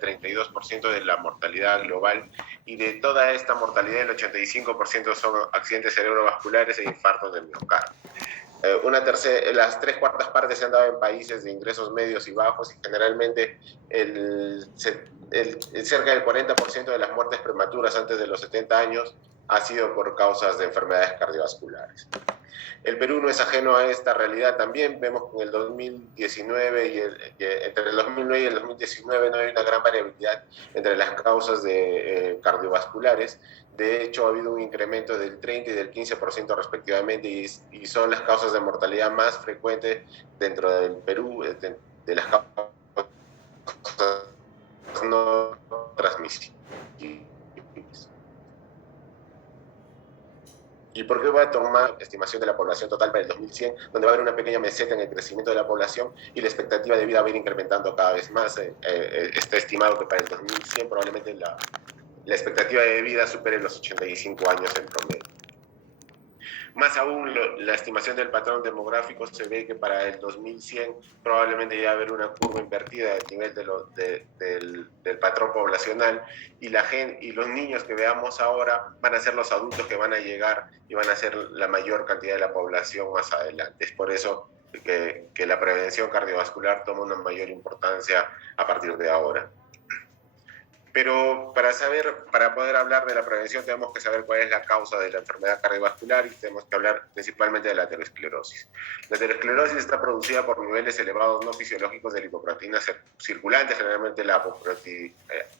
32% de la mortalidad global, y de toda esta mortalidad el 85% son accidentes cerebrovasculares e infartos del miocardio. Las 3/4 partes se han dado en países de ingresos medios y bajos, y generalmente cerca del 40% de las muertes prematuras antes de los 70 años ha sido por causas de enfermedades cardiovasculares. El Perú no es ajeno a esta realidad también. Vemos que en el 2019 entre el 2009 y el 2019 no hay una gran variabilidad entre las causas cardiovasculares. De hecho, ha habido un incremento del 30 y del 15% respectivamente, y son las causas de mortalidad más frecuentes dentro del Perú, de las causas no transmisibles. ¿Y por qué va a tomar estimación de la población total para el 2100, donde va a haber una pequeña meseta en el crecimiento de la población y la expectativa de vida va a ir incrementando cada vez más? Está estimado que para el 2100 probablemente la expectativa de vida supere los 85 años en promedio. Más aún, la estimación del patrón demográfico se ve que para el 2100 probablemente ya va a haber una curva invertida a nivel del patrón poblacional, y los niños que veamos ahora van a ser los adultos que van a llegar y van a ser la mayor cantidad de la población más adelante. Es por eso que la prevención cardiovascular toma una mayor importancia a partir de ahora. Pero para poder hablar de la prevención tenemos que saber cuál es la causa de la enfermedad cardiovascular, y tenemos que hablar principalmente de la aterosclerosis. La aterosclerosis está producida por niveles elevados no fisiológicos de lipoproteína circulante, generalmente la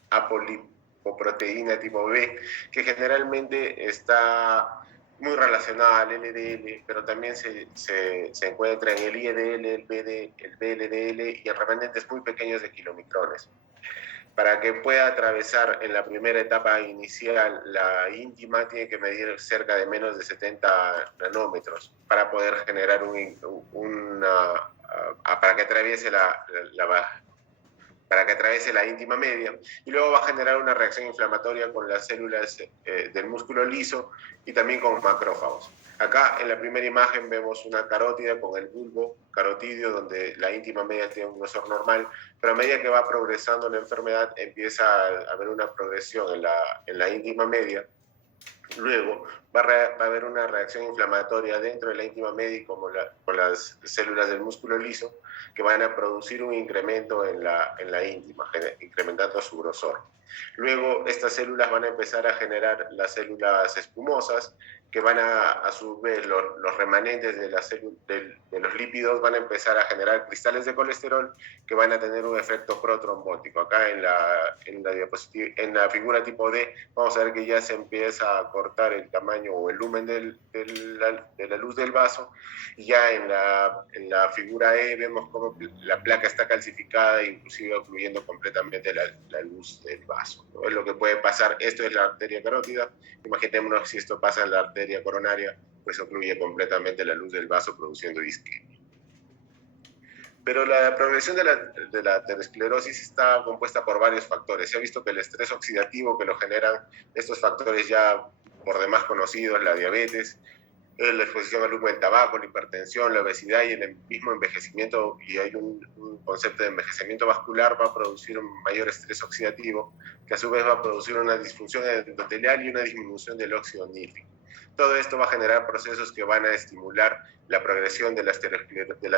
apolipoproteína tipo B, que generalmente está muy relacionada al LDL, pero también se encuentra en el IEDL, el VLDL y en remanentes muy pequeños de kilomicrones. Para que pueda atravesar en la primera etapa inicial la íntima, tiene que medir cerca de menos de 70 nanómetros para poder generar para que atraviese la íntima media, y luego va a generar una reacción inflamatoria con las células del músculo liso y también con macrófagos. Acá en la primera imagen vemos una carótida con el bulbo carotidio, donde la íntima media tiene un grosor normal, pero a medida que va progresando la enfermedad empieza a haber una progresión en la íntima media. Luego va a haber una reacción inflamatoria dentro de la íntima media con las células del músculo liso, que van a producir un incremento en la íntima, incrementando su grosor. Luego estas células van a empezar a generar las células espumosas, que van a su vez los remanentes de los lípidos van a empezar a generar cristales de colesterol que van a tener un efecto protrombótico. Acá en la figura tipo D vamos a ver que ya se empieza a cortar el tamaño o el lumen de la luz del vaso, y ya en la figura E vemos cómo la placa está calcificada, inclusive ocluyendo completamente la luz del vaso, ¿no? Es lo que puede pasar. Esto es la arteria carótida. Imaginémonos si esto pasa en la arteria coronaria, pues ocluye completamente la luz del vaso, produciendo isquemia. Pero la progresión de la aterosclerosis está compuesta por varios factores. Se ha visto que el estrés oxidativo que lo generan estos factores ya por demás conocidos, la diabetes, la exposición al humo del tabaco, la hipertensión, la obesidad y el mismo envejecimiento, y hay un concepto de envejecimiento vascular, va a producir un mayor estrés oxidativo, que a su vez va a producir una disfunción endotelial y una disminución del óxido nítrico. Todo esto va a generar procesos que van a estimular la progresión de la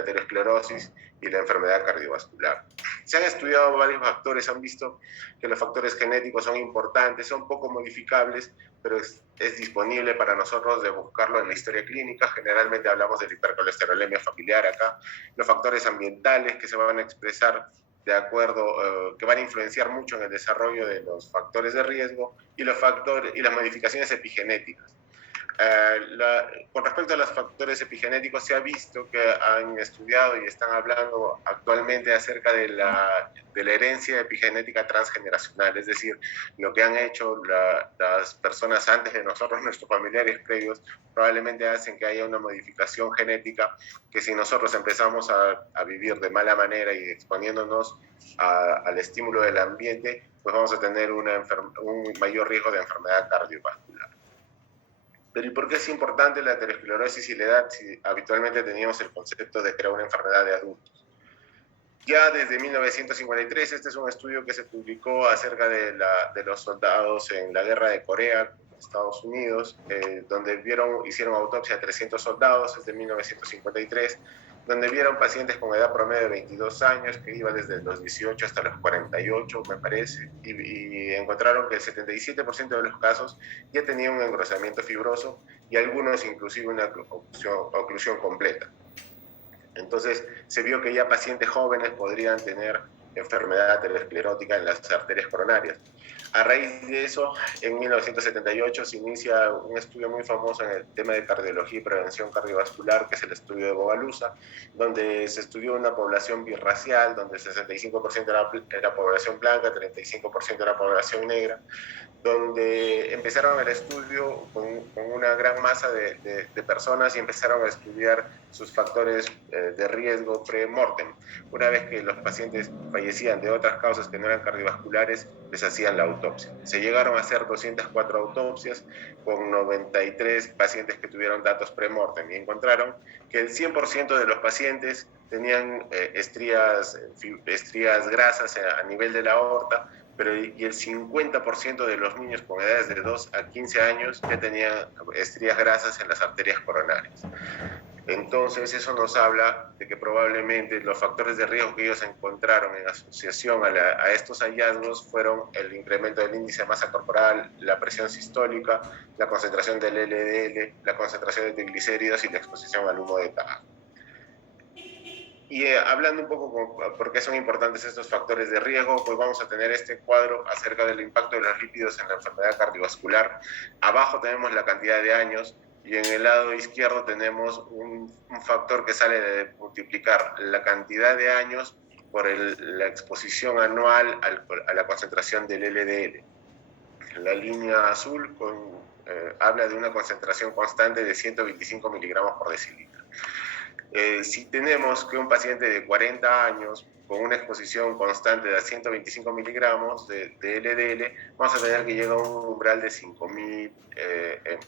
aterosclerosis y la enfermedad cardiovascular. Se han estudiado varios factores, han visto que los factores genéticos son importantes, son poco modificables, pero es disponible para nosotros de buscarlo en la historia clínica. Generalmente hablamos de la hipercolesterolemia familiar acá. Los factores ambientales que se van a expresar de acuerdo, que van a influenciar mucho en el desarrollo de los factores de riesgo, y las modificaciones epigenéticas. Con respecto a los factores epigenéticos, se ha visto que han estudiado y están hablando actualmente acerca de la herencia epigenética transgeneracional, es decir, lo que han hecho las personas antes de nosotros, nuestros familiares previos, probablemente hacen que haya una modificación genética, que si nosotros empezamos a vivir de mala manera y exponiéndonos al estímulo del ambiente, pues vamos a tener un mayor riesgo de enfermedad cardiovascular. Pero ¿y por qué es importante la aterosclerosis y la edad si habitualmente teníamos el concepto de que era una enfermedad de adultos? Ya desde 1953, este es un estudio que se publicó acerca de los soldados en la guerra de Corea, Estados Unidos, donde hicieron autopsia a 300 soldados, es de 1953, donde vieron pacientes con edad promedio de 22 años, que iba desde los 18 hasta los 48, me parece, y encontraron que el 77% de los casos ya tenían un engrosamiento fibroso y algunos inclusive una oclusión completa. Entonces se vio que ya pacientes jóvenes podrían tener enfermedad aterosclerótica en las arterias coronarias. A raíz de eso, en 1978 se inicia un estudio muy famoso en el tema de cardiología y prevención cardiovascular, que es el estudio de Bogalusa, donde se estudió una población birracial, donde el 65% era población blanca, 35% era población negra, donde empezaron el estudio con una gran masa de personas y empezaron a estudiar sus factores de riesgo pre-mortem. Una vez que los pacientes fallecían de otras causas que no eran cardiovasculares, les hacían la autopsia. Se llegaron a hacer 204 autopsias con 93 pacientes que tuvieron datos pre-mortem y encontraron que el 100% de los pacientes tenían estrías grasas a nivel de la aorta, pero y el 50% de los niños con edades de 2 a 15 años ya tenían estrías grasas en las arterias coronarias. Entonces eso nos habla de que probablemente los factores de riesgo que ellos encontraron en asociación a estos hallazgos fueron el incremento del índice de masa corporal, la presión sistólica, la concentración del LDL, la concentración de triglicéridos y la exposición al humo de tabaco. Y hablando un poco por qué son importantes estos factores de riesgo, pues vamos a tener este cuadro acerca del impacto de los lípidos en la enfermedad cardiovascular. Abajo tenemos la cantidad de años y en el lado izquierdo tenemos un factor que sale de multiplicar la cantidad de años por la exposición anual a la concentración del LDL. La línea azul habla de una concentración constante de 125 miligramos por decilitro. Si tenemos que un paciente de 40 años con una exposición constante de 125 miligramos de LDL, vamos a tener que llegar a un umbral de 5.000,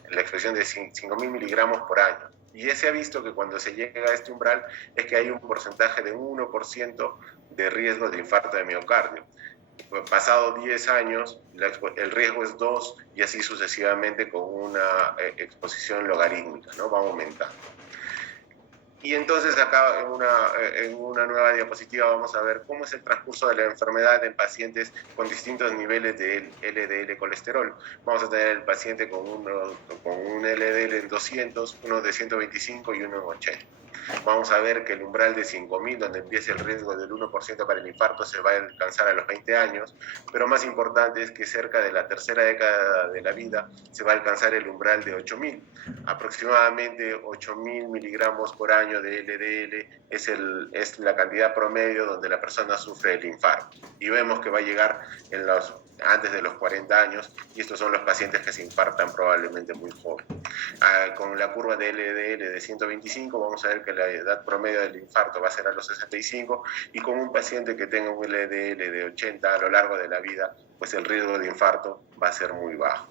la expresión de 5.000 miligramos por año. Y ya se ha visto que cuando se llega a este umbral es que hay un porcentaje de 1% de riesgo de infarto de miocardio. Pasado 10 años, el riesgo es 2 y así sucesivamente con una exposición logarítmica, ¿no? Va aumentando. Y entonces acá en una nueva diapositiva vamos a ver cómo es el transcurso de la enfermedad en pacientes con distintos niveles de LDL colesterol. Vamos a tener el paciente con un LDL en 200, uno de 125 y uno en 80. Vamos a ver que el umbral de 5.000, donde empieza el riesgo del 1% para el infarto, se va a alcanzar a los 20 años, pero más importante es que cerca de la tercera década de la vida se va a alcanzar el umbral de 8.000. Aproximadamente 8.000 miligramos por año de LDL es la cantidad promedio donde la persona sufre el infarto. Y vemos que va a llegar antes de los 40 años, y estos son los pacientes que se infartan probablemente muy jóvenes. Con la curva de LDL de 125 vamos a ver que la edad promedio del infarto va a ser a los 65, y con un paciente que tenga un LDL de 80 a lo largo de la vida, pues el riesgo de infarto va a ser muy bajo.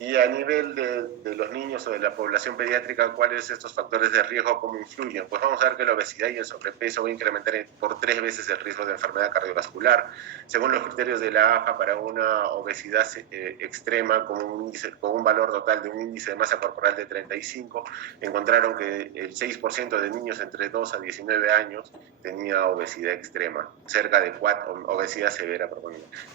Y a nivel de los niños o de la población pediátrica, ¿cuáles estos factores de riesgo, cómo influyen? Pues vamos a ver que la obesidad y el sobrepeso van a incrementar por 3 veces el riesgo de enfermedad cardiovascular. Según los criterios de la AHA, para una obesidad extrema con un valor total de un índice de masa corporal de 35, encontraron que el 6% de niños entre 2 a 19 años tenía obesidad extrema, obesidad severa,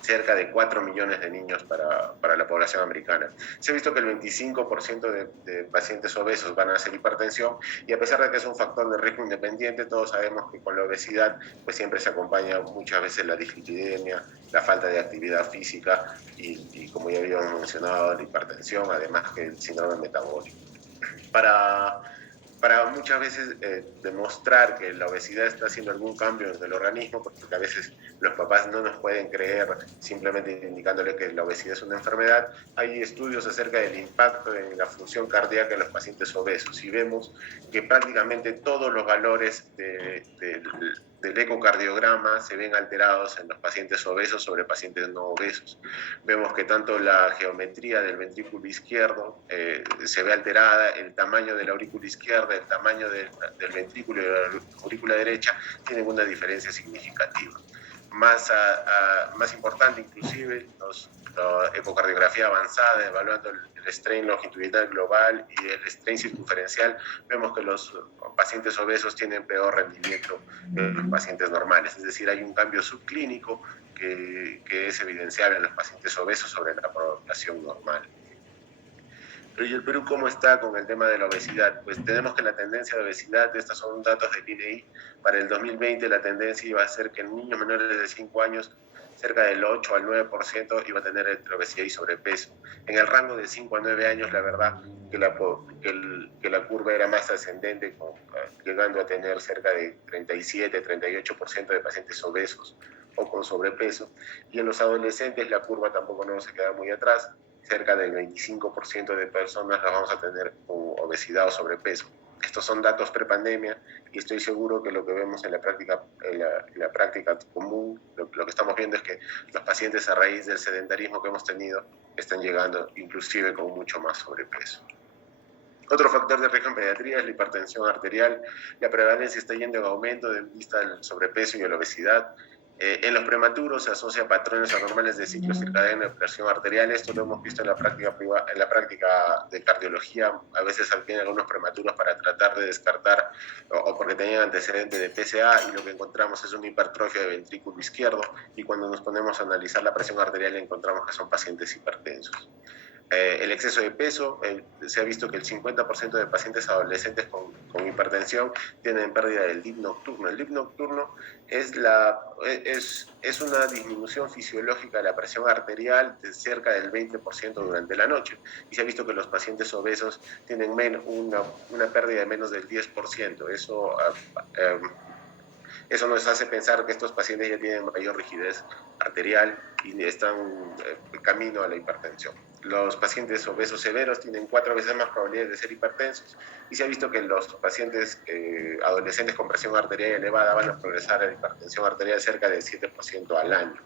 cerca de 4 millones de niños para la población americana. Se ha visto que el 25% de pacientes obesos van a hacer hipertensión, y a pesar de que es un factor de riesgo independiente, todos sabemos que con la obesidad pues siempre se acompaña muchas veces la dislipidemia, la falta de actividad física y como ya habíamos mencionado, la hipertensión, además que el síndrome metabólico. Para muchas veces demostrar que la obesidad está haciendo algún cambio en el organismo, porque a veces los papás no nos pueden creer simplemente indicándole que la obesidad es una enfermedad, hay estudios acerca del impacto en la función cardíaca en los pacientes obesos, y vemos que prácticamente todos los valores del ecocardiograma se ven alterados en los pacientes obesos sobre pacientes no obesos. Vemos que tanto la geometría del ventrículo izquierdo se ve alterada, el tamaño de la aurícula izquierda, el tamaño del ventrículo y de la aurícula derecha tienen una diferencia significativa. Más importante inclusive, la ecocardiografía avanzada, evaluando el strain longitudinal global y el strain circunferencial, vemos que los pacientes obesos tienen peor rendimiento que los pacientes normales. Es decir, hay un cambio subclínico que es evidenciable en los pacientes obesos sobre la población normal. Pero ¿y el Perú cómo está con el tema de la obesidad? Pues tenemos que la tendencia de obesidad, estos son datos del INEI, para el 2020 la tendencia iba a ser que en niños menores de 5 años cerca del 8 al 9% iba a tener entre obesidad y sobrepeso. En el rango de 5 a 9 años, la verdad que la curva era más ascendente, llegando a tener cerca de 37-38% de pacientes obesos o con sobrepeso. Y en los adolescentes la curva tampoco no se queda muy atrás, cerca del 25% de personas las vamos a tener con obesidad o sobrepeso. Estos son datos prepandemia y estoy seguro que lo que vemos en la práctica común, lo que estamos viendo es que los pacientes a raíz del sedentarismo que hemos tenido están llegando inclusive con mucho más sobrepeso. Otro factor de riesgo en pediatría es la hipertensión arterial. La prevalencia está yendo en aumento de vista al sobrepeso y a la obesidad. En los prematuros se asocia a patrones anormales de ciclo circadiano de presión arterial. Esto lo hemos visto en la práctica de cardiología. A veces tienen algunos prematuros para tratar de descartar o porque tenían antecedentes de PSA, y lo que encontramos es una hipertrofia del ventrículo izquierdo, y cuando nos ponemos a analizar la presión arterial encontramos que son pacientes hipertensos. El exceso de peso, se ha visto que el 50% de pacientes adolescentes con hipertensión tienen pérdida del DIP nocturno. El DIP nocturno es una disminución fisiológica de la presión arterial de cerca del 20% durante la noche, y se ha visto que los pacientes obesos tienen una pérdida de menos del 10%. Eso nos hace pensar que estos pacientes ya tienen mayor rigidez arterial y están camino a la hipertensión. Los pacientes obesos severos tienen 4 veces más probabilidades de ser hipertensos, y se ha visto que los pacientes adolescentes con presión arterial elevada van a progresar a la hipertensión arterial cerca del 7% al año.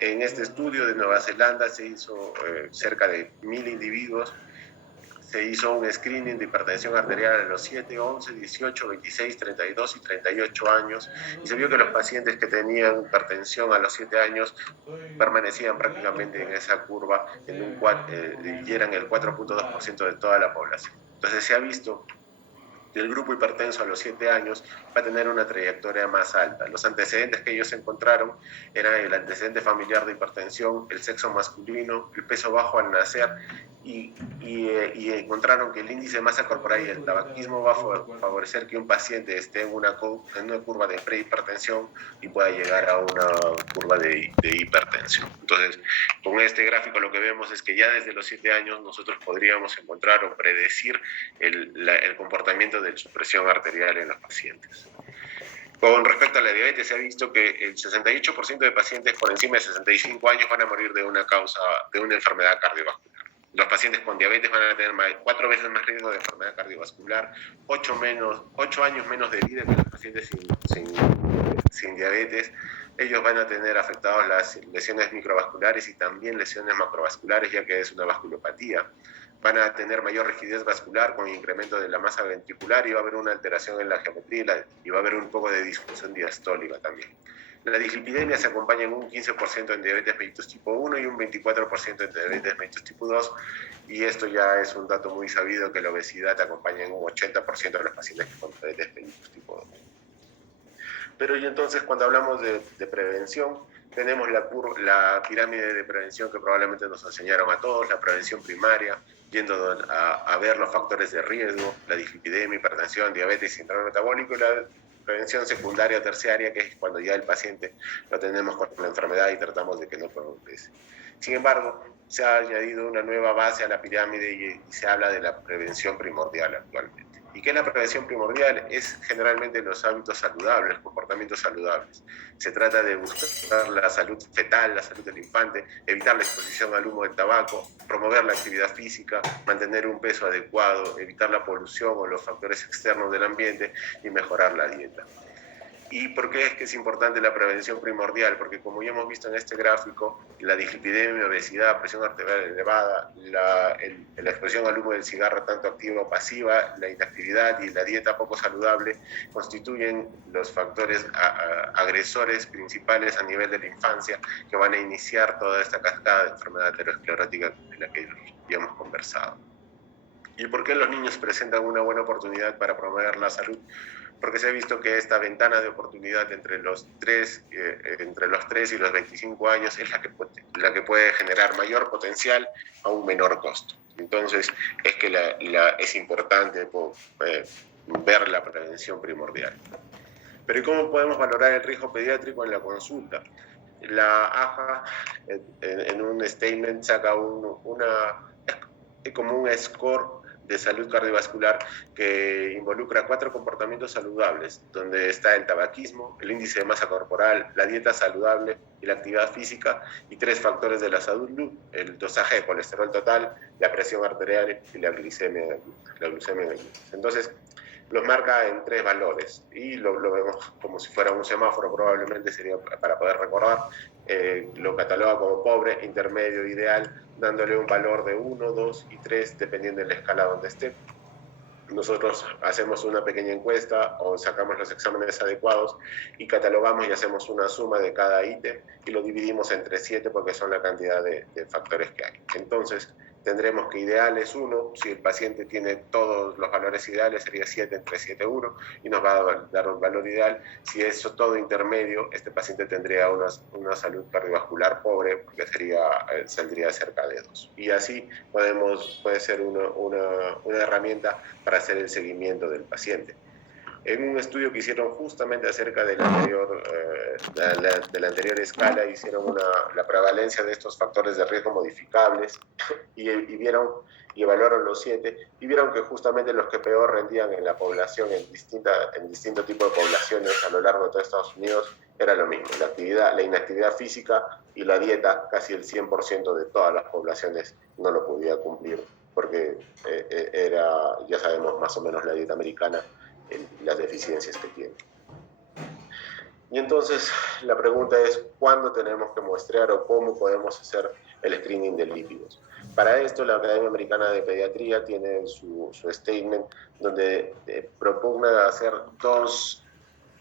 En este estudio de Nueva Zelanda se hizo cerca de 1.000 individuos. Se hizo un screening de hipertensión arterial a los 7, 11, 18, 26, 32 y 38 años, y se vio que los pacientes que tenían hipertensión a los 7 años permanecían prácticamente en esa curva y eran el 4.2% de toda la población. Entonces se ha visto que el grupo hipertenso a los 7 años va a tener una trayectoria más alta. Los antecedentes que ellos encontraron eran el antecedente familiar de hipertensión, el sexo masculino, el peso bajo al nacer, y encontraron que el índice de masa corporal y el tabaquismo va a favorecer que un paciente esté en una curva de prehipertensión y pueda llegar a una curva de hipertensión. Entonces, con este gráfico lo que vemos es que ya desde los 7 años nosotros podríamos encontrar o predecir el comportamiento de su presión arterial en los pacientes. Con respecto a la diabetes, se ha visto que el 68% de pacientes por encima de 65 años van a morir de una enfermedad cardiovascular. Los pacientes con diabetes van a tener 4 veces más riesgo de enfermedad cardiovascular, 8 años menos de vida que los pacientes sin diabetes. Ellos van a tener afectados las lesiones microvasculares y también lesiones macrovasculares, ya que es una vasculopatía. Van a tener mayor rigidez vascular con incremento de la masa ventricular, y va a haber una alteración en la geometría y va a haber un poco de disfunción diastólica también. La dislipidemia se acompaña en un 15% en diabetes mellitus tipo 1 y un 24% en diabetes mellitus tipo 2, y esto ya es un dato muy sabido, que la obesidad acompaña en un 80% de los pacientes con diabetes mellitus tipo 2. Pero y entonces, cuando hablamos de prevención, tenemos la pirámide de prevención que probablemente nos enseñaron a todos: la prevención primaria, yendo a ver los factores de riesgo, la dislipidemia, hipertensión, diabetes, síndrome metabólico, y la prevención secundaria o terciaria, que es cuando ya el paciente lo tenemos con la enfermedad y tratamos de que no progrese. Sin embargo, se ha añadido una nueva base a la pirámide y se habla de la prevención primordial actualmente. ¿Y qué es la prevención primordial? Es generalmente los hábitos saludables, los comportamientos saludables. Se trata de buscar la salud fetal, la salud del infante, evitar la exposición al humo del tabaco, promover la actividad física, mantener un peso adecuado, evitar la polución o los factores externos del ambiente y mejorar la dieta. ¿Y por qué es que es importante la prevención primordial? Porque como ya hemos visto en este gráfico, la dislipidemia, obesidad, presión arterial elevada, la exposición al humo del cigarro, tanto activa o pasiva, la inactividad y la dieta poco saludable constituyen los factores agresores principales a nivel de la infancia que van a iniciar toda esta cascada de enfermedad aterosclerótica de la que ya hemos conversado. ¿Y por qué los niños presentan una buena oportunidad para promover la salud? Porque se ha visto que esta ventana de oportunidad entre los 3 y los 25 años es la que puede generar mayor potencial a un menor costo. Entonces, es que es importante ver la prevención primordial. Pero ¿y cómo podemos valorar el riesgo pediátrico en la consulta? La AJA en un statement saca como un score de salud cardiovascular que involucra 4 comportamientos saludables, donde está el tabaquismo, el índice de masa corporal, la dieta saludable y la actividad física, y 3 factores de la salud, el dosaje de colesterol total, la presión arterial y la glucemia. Entonces, los marca en 3 valores y lo vemos como si fuera un semáforo, probablemente sería para poder recordar. Lo cataloga como pobre, intermedio, ideal, dándole un valor de 1, 2 y 3 dependiendo de la escala donde esté. Nosotros hacemos una pequeña encuesta o sacamos los exámenes adecuados y catalogamos y hacemos una suma de cada ítem y lo dividimos entre 7 porque son la cantidad de factores que hay. Entonces, tendremos que ideal es 1, si el paciente tiene todos los valores ideales sería 7 entre 7, 1 y nos va a dar un valor ideal. Si es todo intermedio, este paciente tendría una salud cardiovascular pobre porque saldría cerca de 2. Y así puede ser una herramienta para hacer el seguimiento del paciente. En un estudio que hicieron justamente acerca de la anterior escala, hicieron la prevalencia de estos factores de riesgo modificables y evaluaron los 7 y vieron que justamente los que peor rendían en la población, en distinto tipo de poblaciones a lo largo de todo Estados Unidos, era lo mismo, la inactividad física y la dieta. Casi el 100% de todas las poblaciones no lo podía cumplir, porque ya sabemos más o menos la dieta americana, las deficiencias que tiene. Y entonces la pregunta es, ¿cuándo tenemos que muestrear o cómo podemos hacer el screening de lípidos? Para esto, la Academia Americana de Pediatría tiene su statement donde propugna hacer dos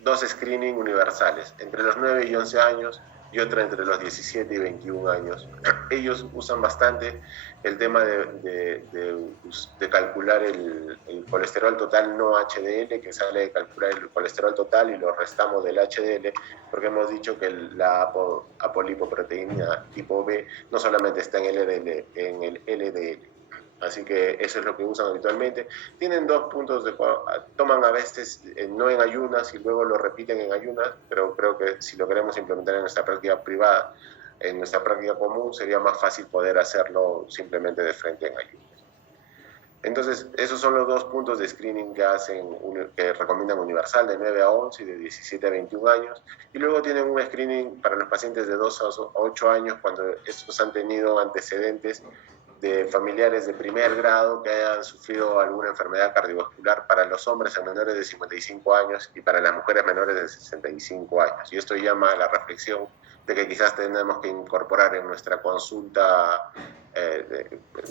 screening universales, entre los 9 y 11 años y otra entre los 17 y 21 años. Ellos usan bastante el tema de calcular el colesterol total no HDL, que sale de calcular el colesterol total y lo restamos del HDL, porque hemos dicho que la apolipoproteína tipo B no solamente está en el LDL. Así que eso es lo que usan habitualmente. Tienen 2 puntos toman a veces no en ayunas y luego lo repiten en ayunas, pero creo que si lo queremos implementar en nuestra práctica privada, en nuestra práctica común, sería más fácil poder hacerlo simplemente de frente en ayunas. Entonces, esos son los 2 puntos de screening que recomiendan universal, de 9 a 11 y de 17 a 21 años. Y luego tienen un screening para los pacientes de 2 a 8 años cuando estos han tenido antecedentes de familiares de primer grado que hayan sufrido alguna enfermedad cardiovascular, para los hombres en menores de 55 años y para las mujeres menores de 65 años. Y esto llama a la reflexión de que quizás tenemos que incorporar en nuestra consulta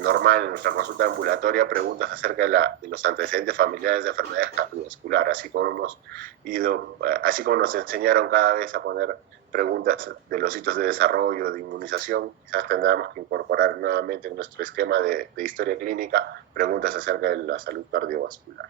normal, en nuestra consulta ambulatoria, preguntas acerca de los antecedentes familiares de enfermedades cardiovasculares, así como nos enseñaron cada vez a poner preguntas de los hitos de desarrollo, de inmunización. Quizás tendremos que incorporar nuevamente en nuestro esquema de historia clínica preguntas acerca de la salud cardiovascular.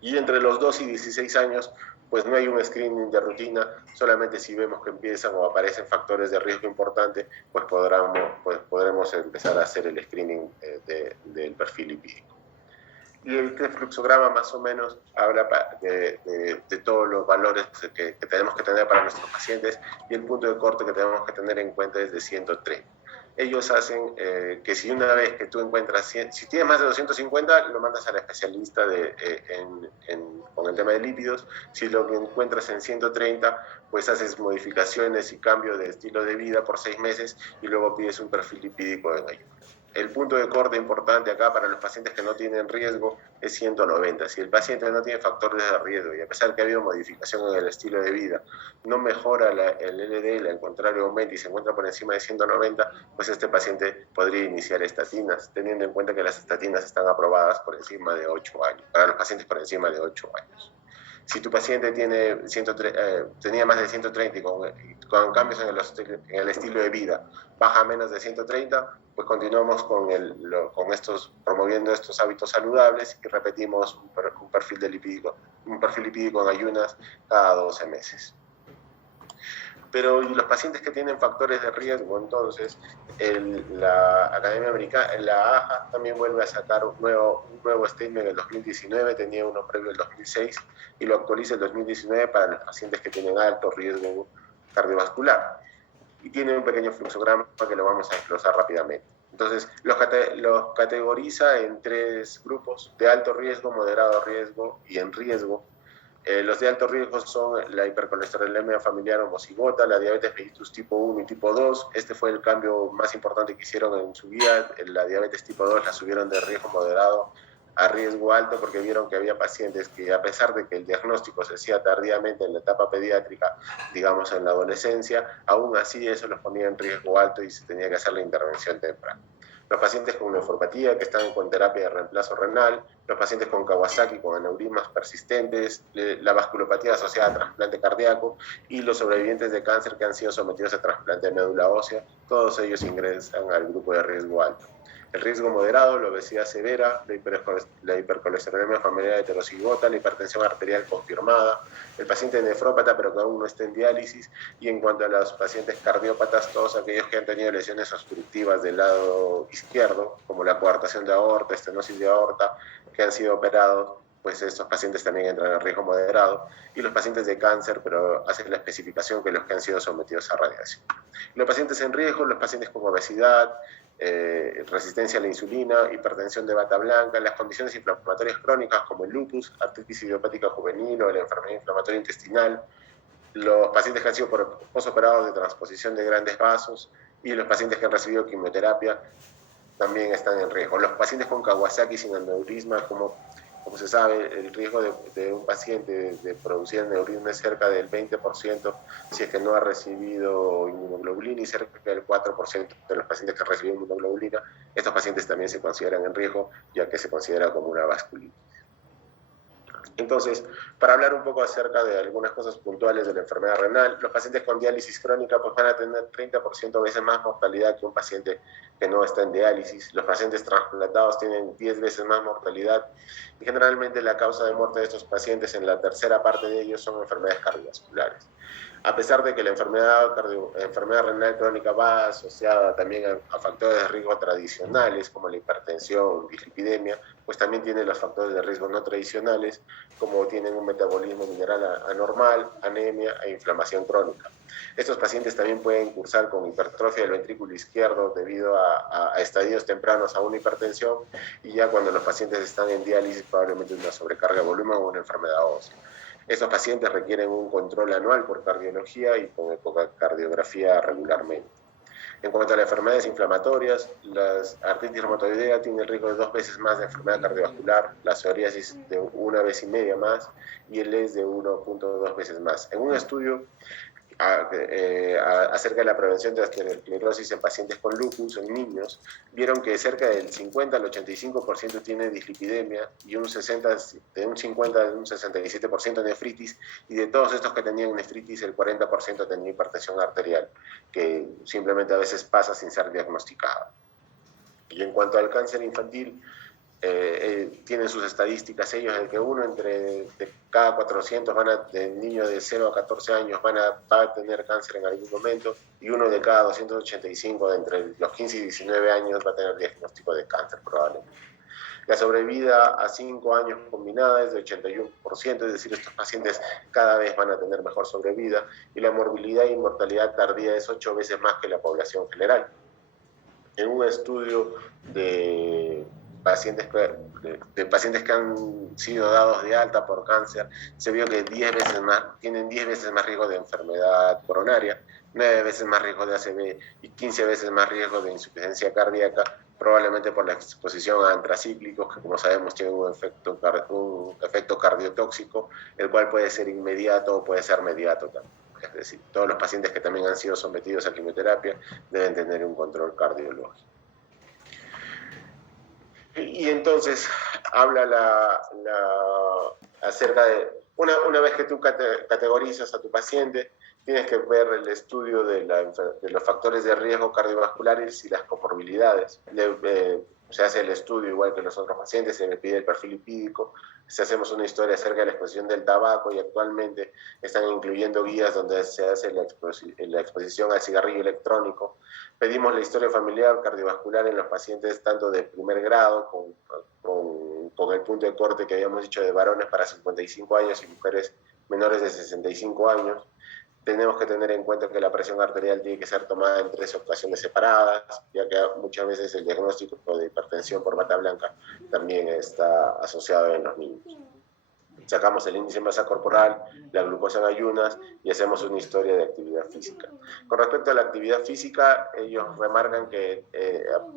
Y entre los 2 y 16 años, pues no hay un screening de rutina, solamente si vemos que empiezan o aparecen factores de riesgo importante, pues podremos empezar a hacer el screening del perfil lipídico. Y el fluxograma más o menos habla de todos los valores que tenemos que tener para nuestros pacientes, y el punto de corte que tenemos que tener en cuenta es de 130. ellos hacen que si una vez que tú encuentras, si tienes más de 250, lo mandas al especialista con el tema de lípidos. Si lo que encuentras en 130, pues haces modificaciones y cambio de estilo de vida por 6 meses y luego pides un perfil lipídico en ayunas. El punto de corte importante acá para los pacientes que no tienen riesgo es 190. Si el paciente no tiene factores de riesgo y a pesar que ha habido modificación en el estilo de vida, no mejora el LDL, al contrario aumenta y se encuentra por encima de 190, pues este paciente podría iniciar estatinas, teniendo en cuenta que las estatinas están aprobadas por encima de 8 años, para los pacientes por encima de 8 años. Si tu paciente tenía más de 130 y con cambios en el estilo de vida baja a menos de 130, pues continuamos promoviendo estos hábitos saludables y repetimos un perfil lipídico en ayunas cada 12 meses. Pero los pacientes que tienen factores de riesgo, entonces, la Academia Americana, la AHA también vuelve a sacar un nuevo statement en el 2019, tenía uno previo el 2006, y lo actualiza el 2019 para los pacientes que tienen alto riesgo cardiovascular. Y tiene un pequeño fluxograma que lo vamos a desglosar rápidamente. Entonces, los categoriza en 3 grupos: de alto riesgo, moderado riesgo y en riesgo. Los de alto riesgo son la hipercolesterolemia familiar homocigota, la diabetes mellitus tipo 1 y tipo 2. Este fue el cambio más importante que hicieron en su guía. La diabetes tipo 2 la subieron de riesgo moderado a riesgo alto porque vieron que había pacientes que, a pesar de que el diagnóstico se hacía tardíamente en la etapa pediátrica, digamos en la adolescencia, aún así eso los ponía en riesgo alto y se tenía que hacer la intervención temprana. Los pacientes con nefropatía que están con terapia de reemplazo renal, los pacientes con Kawasaki con aneurismas persistentes, la vasculopatía asociada a trasplante cardíaco y los sobrevivientes de cáncer que han sido sometidos a trasplante de médula ósea, todos ellos ingresan al grupo de riesgo alto. El riesgo moderado, la obesidad severa, la hipercolesterolemia familiar heterocigota, la hipertensión arterial confirmada, el paciente nefrópata pero que aún no está en diálisis, y en cuanto a los pacientes cardiópatas, todos aquellos que han tenido lesiones obstructivas del lado izquierdo, como la coartación de aorta, estenosis de aorta, que han sido operados, pues estos pacientes también entran en riesgo moderado, y los pacientes de cáncer, pero hacen la especificación que los que han sido sometidos a radiación. Los pacientes en riesgo, los pacientes con obesidad, resistencia a la insulina, hipertensión de bata blanca, las condiciones inflamatorias crónicas como el lupus, artritis idiopática juvenil o la enfermedad inflamatoria intestinal, los pacientes que han sido posoperados de transposición de grandes vasos y los pacientes que han recibido quimioterapia también están en riesgo. Los pacientes con Kawasaki sin aneurisma, como se sabe, el riesgo de un paciente de producir aneurisma es cerca del 20% si es que no ha recibido inmunoglobulina y cerca del 4% de los pacientes que han recibido inmunoglobulina. Estos pacientes también se consideran en riesgo, ya que se considera como una vasculitis. Entonces, para hablar un poco acerca de algunas cosas puntuales de la enfermedad renal, los pacientes con diálisis crónica pues van a tener 30% veces más mortalidad que un paciente que no está en diálisis. Los pacientes trasplantados tienen 10 veces más mortalidad y generalmente la causa de muerte de estos pacientes en la tercera parte de ellos son enfermedades cardiovasculares. A pesar de que la enfermedad renal crónica va asociada también a factores de riesgo tradicionales como la hipertensión, dislipidemia, pues también tiene los factores de riesgo no tradicionales como tienen un metabolismo mineral anormal, anemia e inflamación crónica. Estos pacientes también pueden cursar con hipertrofia del ventrículo izquierdo debido a estadios tempranos a una hipertensión, y ya cuando los pacientes están en diálisis probablemente una sobrecarga de volumen o una enfermedad ósea. Estos pacientes requieren un control anual por cardiología y con ecocardiografía regularmente. En cuanto a las enfermedades inflamatorias, la artritis reumatoidea tiene el riesgo de 2 veces más de enfermedad cardiovascular, la psoriasis de 1,5 veces más y el ES de 1,2 veces más. En un estudio acerca de la prevención de la esclerosis en pacientes con lupus, en niños, vieron que cerca del 50 al 85% tiene dislipidemia y de un 50 a un 67% nefritis, y de todos estos que tenían nefritis, el 40% tenía hipertensión arterial, que simplemente a veces pasa sin ser diagnosticada. Y en cuanto al cáncer infantil, tienen sus estadísticas ellos de que uno de cada 400 de niños de 0 a 14 años va a tener cáncer en algún momento, y uno de cada 285 de entre los 15 y 19 años va a tener diagnóstico de cáncer probablemente. La sobrevida a 5 años combinada es de 81%, es decir, estos pacientes cada vez van a tener mejor sobrevida, y la morbilidad y mortalidad tardía es 8 veces más que la población general. en un estudio de pacientes que han sido dados de alta por cáncer, se vio que tienen 10 veces más riesgo de enfermedad coronaria, 9 veces más riesgo de ACV y 15 veces más riesgo de insuficiencia cardíaca, probablemente por la exposición a antracíclicos, que como sabemos tienen un efecto cardiotóxico, el cual puede ser inmediato o puede ser mediato también. Es decir, todos los pacientes que también han sido sometidos a quimioterapia deben tener un control cardiológico. Y entonces habla acerca de, una vez que tú categorizas a tu paciente, tienes que ver el estudio de los factores de riesgo cardiovasculares y las comorbilidades. Se hace el estudio igual que los otros pacientes, se le pide el perfil lipídico, se hacemos una historia acerca de la exposición del tabaco y actualmente están incluyendo guías donde se hace la exposición al cigarrillo electrónico. Pedimos la historia familiar cardiovascular en los pacientes tanto de primer grado con el punto de corte que habíamos dicho de varones para 55 años y mujeres menores de 65 años. Tenemos que tener en cuenta que la presión arterial tiene que ser tomada en 3 ocasiones separadas, ya que muchas veces el diagnóstico de hipertensión por bata blanca también está asociado en los niños. Sacamos el índice de masa corporal, la glucosa en ayunas y hacemos una historia de actividad física. Con respecto a la actividad física, ellos remarcan que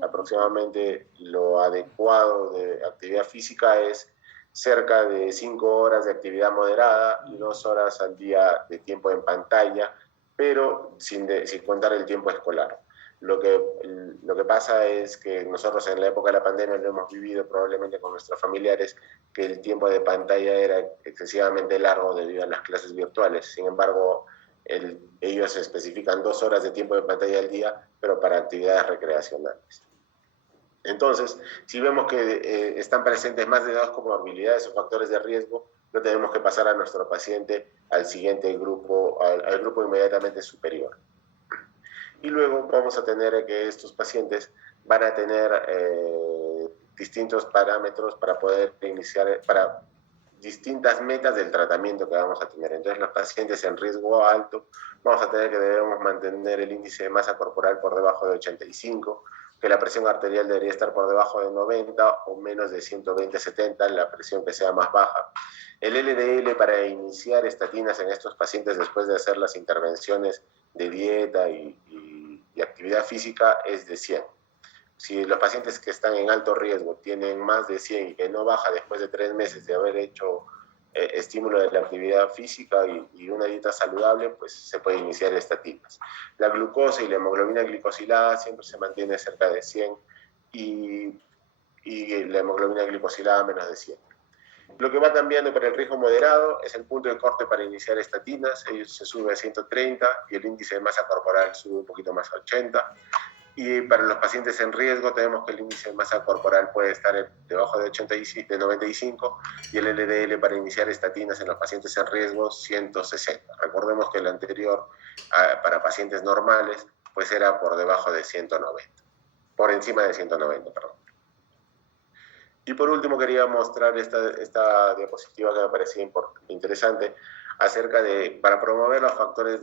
aproximadamente lo adecuado de actividad física es cerca de 5 horas de actividad moderada y 2 horas al día de tiempo en pantalla, pero sin contar el tiempo escolar. Lo que pasa es que nosotros en la época de la pandemia lo hemos vivido probablemente con nuestros familiares, que el tiempo de pantalla era excesivamente largo debido a las clases virtuales. Sin embargo, ellos especifican 2 horas de tiempo de pantalla al día, pero para actividades recreacionales. Entonces, si vemos que están presentes más de 2 comorbilidades o factores de riesgo, no tenemos que pasar a nuestro paciente al siguiente grupo, al grupo inmediatamente superior. Y luego vamos a tener que estos pacientes van a tener distintos parámetros para poder iniciar, para distintas metas del tratamiento que vamos a tener. Entonces, los pacientes en riesgo alto, vamos a tener que debemos mantener el índice de masa corporal por debajo de 85, que la presión arterial debería estar por debajo de 90 o menos de 120-70, la presión que sea más baja. El LDL para iniciar estatinas en estos pacientes después de hacer las intervenciones de dieta y actividad física es de 100. Si los pacientes que están en alto riesgo tienen más de 100 y que no baja después de 3 meses de haber hecho estímulo de la actividad física y una dieta saludable, pues se puede iniciar estatinas. La glucosa y la hemoglobina glicosilada siempre se mantiene cerca de 100 y la hemoglobina glicosilada menos de 100. Lo que va cambiando para el riesgo moderado es el punto de corte para iniciar estatinas, ellos se sube a 130 y el índice de masa corporal sube un poquito más a 80. Y para los pacientes en riesgo tenemos que el índice de masa corporal puede estar debajo de 95 y el LDL para iniciar estatinas en los pacientes en riesgo 160. Recordemos que el anterior para pacientes normales pues era por debajo de 190, por encima de 190, perdón. Y por último quería mostrar esta diapositiva que me parecía interesante acerca de, para promover los factores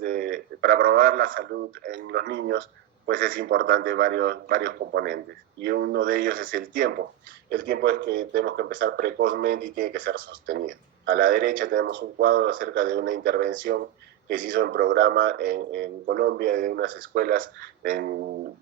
para promover la salud en los niños, pues es importante varios componentes. Y uno de ellos es el tiempo. El tiempo es que tenemos que empezar precozmente y tiene que ser sostenido. A la derecha tenemos un cuadro acerca de una intervención que se hizo en programa en Colombia de unas escuelas en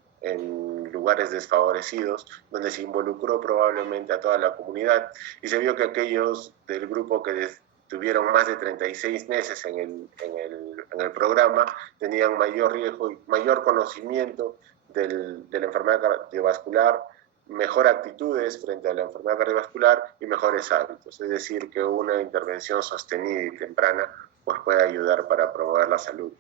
lugares desfavorecidos, donde se involucró probablemente a toda la comunidad y se vio que aquellos del grupo que tuvieron más de 36 meses en el programa tenían mayor riesgo y mayor conocimiento de la enfermedad cardiovascular, mejor actitudes frente a la enfermedad cardiovascular y mejores hábitos. Es decir, que una intervención sostenida y temprana pues puede ayudar para promover la salud.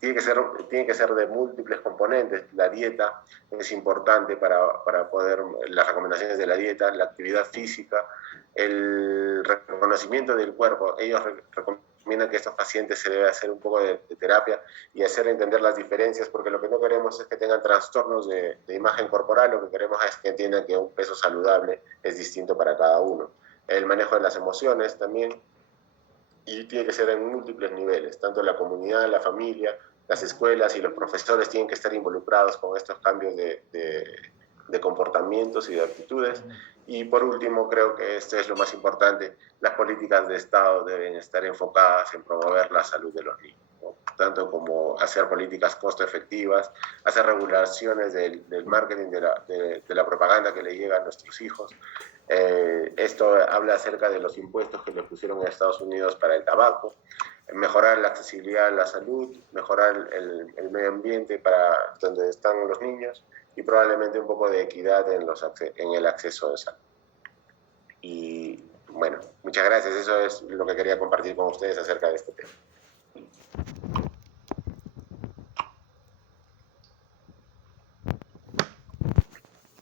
Tiene que ser de múltiples componentes. La dieta es importante para poder, las recomendaciones de la dieta, la actividad física, el reconocimiento del cuerpo. Ellos recomiendan que estos pacientes se debe hacer un poco de terapia y hacer entender las diferencias, porque lo que no queremos es que tengan trastornos de imagen corporal, lo que queremos es que entiendan que un peso saludable es distinto para cada uno. El manejo de las emociones también, y tiene que ser en múltiples niveles, tanto la comunidad, la familia, las escuelas y los profesores tienen que estar involucrados con estos cambios de comportamientos y de actitudes. Y por último, creo que esto es lo más importante, las políticas de Estado deben estar enfocadas en promover la salud de los niños, ¿no? Tanto como hacer políticas costo efectivas, hacer regulaciones del marketing, de la propaganda que le llega a nuestros hijos. Esto habla acerca de los impuestos que le pusieron en Estados Unidos para el tabaco, mejorar la accesibilidad a la salud, mejorar el medio ambiente para donde están los niños y probablemente un poco de equidad en el acceso de salud. Y bueno, muchas gracias. Eso es lo que quería compartir con ustedes acerca de este tema.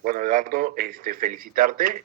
Bueno, Eduardo, felicitarte.